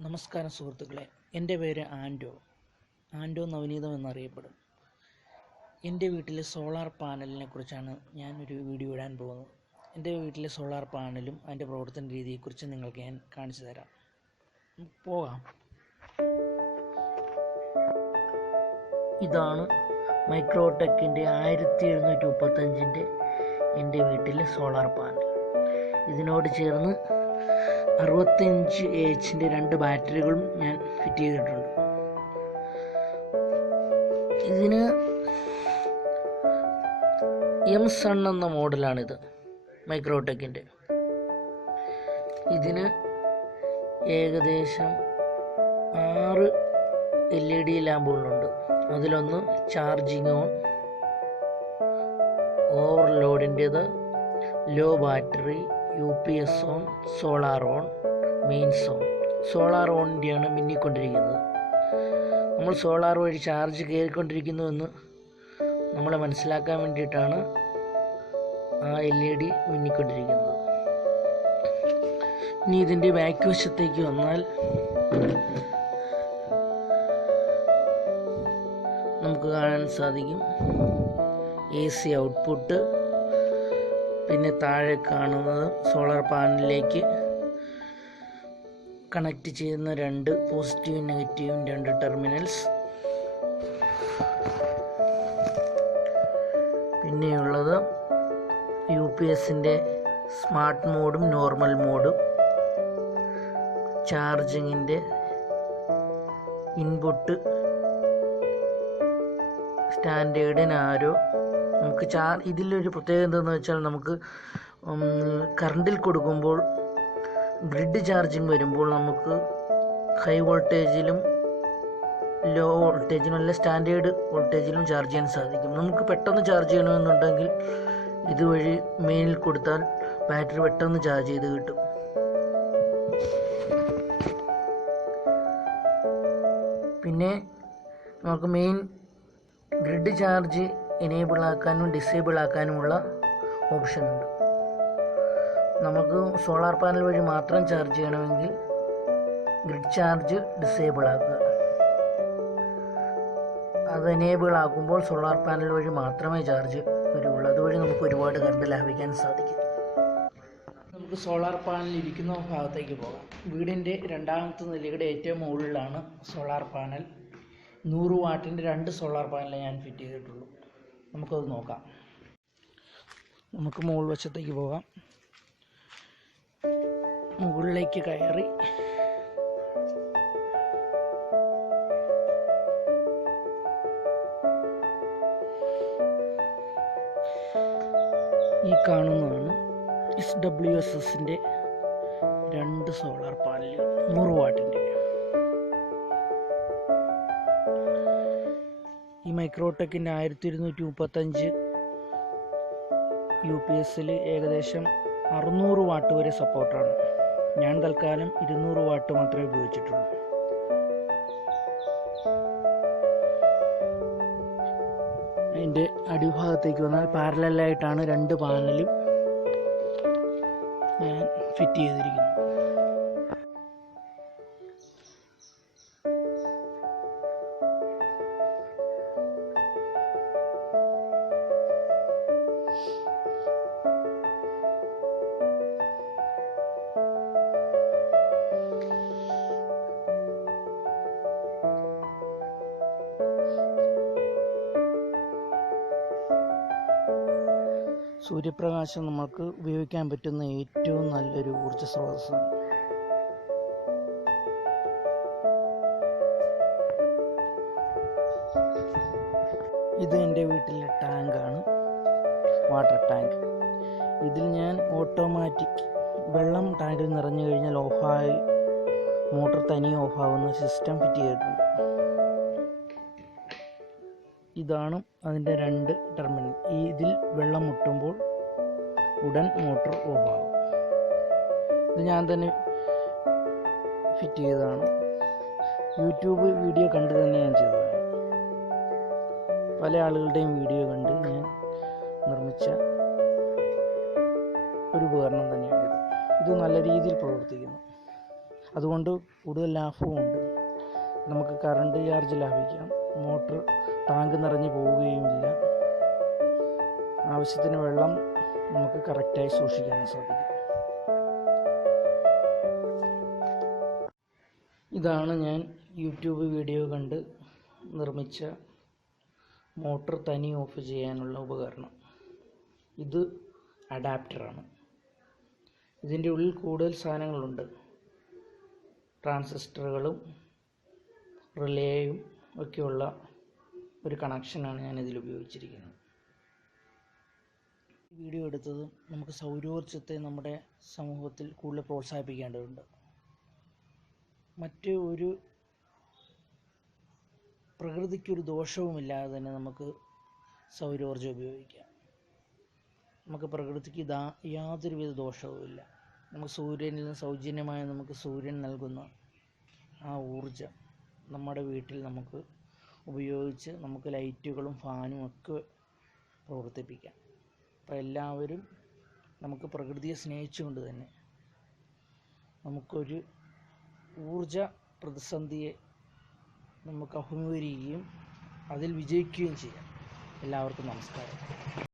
നമസ്കാരം സുഹൃത്തുക്കളെ. എന്റെ പേര് ആൻഡോ. ആൻഡോ നവനീതം എന്നറിയപ്പെടും. എന്റെ വീട്ടിലെ സോളാർ പാനലിനെ കുറിച്ചാണ് ഞാൻ ഒരു വീഡിയോ ഇടാൻ പോകുന്നത്. എന്റെ വീട്ടിലെ സോളാർ പാനലും അതിന്റെ പ്രവർത്തന രീതിയെക്കുറിച്ച് നിങ്ങൾക്ക് ഞാൻ കാണിച്ചു തരാം. പോകാം. ഇതാണ് മൈക്രോടെക്കിന്റെ ആയിരത്തി എഴുന്നൂറ്റി മുപ്പത്തഞ്ചിന്റെ എന്റെ വീട്ടിലെ സോളാർ പാനൽ. ഇതിനോട് ചേർന്ന് അറുപത്തഞ്ച് എച്ചിന്റെ രണ്ട് ബാറ്ററികളും ഞാൻ ഫിറ്റ് ചെയ്തിട്ടുണ്ട്. ഇതിന് എം സൺ എന്ന മോഡലാണിത് മൈക്രോടെക്കിന്റെ ഇതിന് ഏകദേശം ആറ് എൽ ഇ ഡി ലാമ്പുകളുണ്ട്. അതിലൊന്ന് charging on ഓവർലോഡിന്റേത് low battery U P S on solar on mains on solar ഓണിന്റെയാണ് മിന്നിക്കൊണ്ടിരിക്കുന്നത് നമ്മൾ സോളാർ വഴി ചാർജ് കയറിക്കൊണ്ടിരിക്കുന്നുവെന്ന് നമ്മളെ മനസ്സിലാക്കാൻ വേണ്ടിയിട്ടാണ് ആ എൽ ഇ ഡി മിന്നിക്കൊണ്ടിരിക്കുന്നത് ഇനി ഇതിന്റെ ബാക്ക് വശത്തേക്ക് വന്നാൽ നമുക്ക് കാണാൻ സാധിക്കും. എ സി ഔട്ട്പുട്ട് പിന്നെ താഴെ കാണുന്നത് സോളാർ പാനലിലേക്ക് കണക്ട് ചെയ്യുന്ന രണ്ട് പോസിറ്റീവും നെഗറ്റീവും രണ്ട് ടെർമിനൽസ്. പിന്നെയുള്ളത് യു പി എസിന്റെ സ്മാർട്ട് മോഡും നോർമൽ മോഡും. ചാർജിങ്ങിന്റെ ഇൻപുട്ട് സ്റ്റാൻഡേർഡിന് ആരോ നമുക്ക് ചാർ ഇതിലൊരു പ്രത്യേകത എന്താണെന്ന് വെച്ചാൽ നമുക്ക് കറണ്ടിൽ കൊടുക്കുമ്പോൾ ഗ്രിഡ് ചാർജിങ് വരുമ്പോൾ നമുക്ക് ഹൈ വോൾട്ടേജിലും ലോ വോൾട്ടേജിലും അല്ല സ്റ്റാൻഡേർഡ് വോൾട്ടേജിലും ചാർജ് ചെയ്യാൻ സാധിക്കും. നമുക്ക് പെട്ടെന്ന് ചാർജ് ചെയ്യണമെന്നുണ്ടെങ്കിൽ ഇതുവഴി മെയിനിൽ കൊടുത്താൽ ബാറ്ററി പെട്ടെന്ന് ചാർജ് ചെയ്ത് കിട്ടും. പിന്നെ നമുക്ക് മെയിൻ ഗ്രിഡ് ചാർജ് എനേബിൾ ആക്കാനും ഡിസേബിൾ ആക്കാനുമുള്ള ഓപ്ഷൻ ഉണ്ട്. നമുക്ക് സോളാർ പാനൽ വഴി മാത്രം ചാർജ് ചെയ്യണമെങ്കിൽ ഗ്രിഡ് ചാർജ് ഡിസേബിൾ ആക്കുക. അത് എനേബിൾ ആക്കുമ്പോൾ സോളാർ പാനൽ വഴി മാത്രമേ ചാർജ് വരുള്ളൂ. അതുവഴി നമുക്ക് ഒരുപാട് കറണ്ട് ലാഭിക്കാൻ സാധിക്കും. നമുക്ക് സോളാർ പാനൽ ഇരിക്കുന്ന ഭാഗത്തേക്ക് പോകാം. വീടിന്റെ രണ്ടാമത്തെ നിലയുടെ ഏറ്റവും മുകളിലാണ് സോളാർ പാനൽ നൂറ് വാട്ടിന്റെ രണ്ട് സോളാർ പാനൽ ഞാൻ ഫിറ്റ് ചെയ്തിട്ടുള്ളൂ. നമുക്കത് നോക്കാം. നമുക്ക് മുകൾ വശത്തേക്ക് പോകാം. മുകളിലേക്ക് കയറി. ഈ കാണുന്നതാണ് എസ് ഡബ്ല്യു എസ് എസിന്റെ രണ്ട് സോളാർ പാനലുകൾ നൂറ് വാട്ടിന്റെ മൈക്രോടെക്കിന്റെ ആയിരത്തി ഇരുന്നൂറ്റി മുപ്പത്തഞ്ച് യു പി എസിൽ ഏകദേശം അറുന്നൂറ് വാട്ട് വരെ സപ്പോർട്ടാണ്. ഞാൻ തൽക്കാലം ഇരുന്നൂറ് വാട്ട് മാത്രമേ ഉപയോഗിച്ചിട്ടുള്ളൂ. അതിന്റെ അടിഭാഗത്തേക്ക് വന്നാൽ പാരലായിട്ടാണ് രണ്ട് പാനലും ഞാൻ ഫിറ്റ് ചെയ്തിരിക്കുന്നത്. സൂര്യപ്രകാശം നമുക്ക് ഉപയോഗിക്കാൻ പറ്റുന്ന ഏറ്റവും നല്ലൊരു ഊർജ സ്രോതസ്സാണ്. ഇത് എന്റെ വീട്ടിലെ ടാങ്കാണ്. Water tank. ഇതിൽ ഞാൻ ഓട്ടോമാറ്റിക് വെള്ളം ടാങ്കിൽ നിറഞ്ഞു കഴിഞ്ഞാൽ ഓഫായി മോട്ടോർ തനിയെ ഓഫാവുന്ന സിസ്റ്റം ഫിറ്റ് ചെയ്തിട്ടുണ്ട്. ഇതാണ് അതിന്റെ രണ്ട് ടെർമിനൽ. ഈ ഇതിൽ വെള്ളം മുട്ടുമ്പോൾ ഉടൻ മോട്ടോർ ഓഫാകും. ഇത് ഞാൻ തന്നെ ഫിറ്റ് ചെയ്തതാണ്. യൂട്യൂബ് വീഡിയോ കണ്ട് തന്നെ ഞാൻ ചെയ്തതാണ്. പല ആളുകളുടെയും വീഡിയോ കണ്ട് ഞാൻ നിർമ്മിച്ച ഒരു ഉപകരണം തന്നെയാണ് ഇത്. ഇത് നല്ല രീതിയിൽ പ്രവർത്തിക്കുന്നു. അതുകൊണ്ട് കൂടുതൽ ലാഭവും ഉണ്ട് നമുക്ക് കറണ്ട് ചാർജ് ലാഭിക്കാം. മോട്ടർ ടാങ്ക് നിറഞ്ഞു പോവുകയുമില്ല. ആവശ്യത്തിന് വെള്ളം നമുക്ക് കറക്റ്റായി സൂക്ഷിക്കാനും സാധിക്കും. ഇതാണ് ഞാൻ യൂട്യൂബ് വീഡിയോ കണ്ട് നിർമ്മിച്ച മോട്ടർ തനി ഓഫ് ചെയ്യാനുള്ള ഉപകരണം. ഇത് അഡാപ്റ്ററാണ്. ഇതിന്റെ ഉള്ളിൽ കൂടുതൽ സാധനങ്ങളുണ്ട്. ട്രാൻസിസ്റ്ററുകളും റിലേയും ഒക്കെയുള്ള ഒരു കണക്ഷനാണ് ഞാൻ ഇതിൽ ഉപയോഗിച്ചിരിക്കുന്നത്. വീഡിയോ എടുത്തത് നമുക്ക് സൗരോർജത്തെ നമ്മുടെ സമൂഹത്തിൽ കൂടുതൽ പ്രോത്സാഹിപ്പിക്കേണ്ടതുണ്ട്. മറ്റു ഒരു പ്രകൃതിക്കൊരു ദോഷവുമില്ലാതെ തന്നെ നമുക്ക് സൗരോർജം ഉപയോഗിക്കാം. നമുക്ക് പ്രകൃതിക്ക് ദാ യാതൊരുവിധ ദോഷവുമില്ല. നമുക്ക് സൂര്യനിൽ നിന്ന് സൗജന്യമായി നമുക്ക് സൂര്യൻ നൽകുന്ന ആ ഊർജം നമ്മുടെ വീട്ടിൽ നമുക്ക് ഉപയോഗിച്ച് നമുക്ക് ലൈറ്റുകളും ഫാനും ഒക്കെ പ്രവർത്തിപ്പിക്കാം. അപ്പോൾ എല്ലാവരും നമുക്ക് പ്രകൃതിയെ സ്നേഹിച്ചുകൊണ്ട് തന്നെ നമുക്കൊരു ഊർജ പ്രതിസന്ധിയെ നമുക്ക് അഭിമുഖീകരിക്കുകയും അതിൽ വിജയിക്കുകയും ചെയ്യാം. എല്ലാവർക്കും നമസ്കാരം.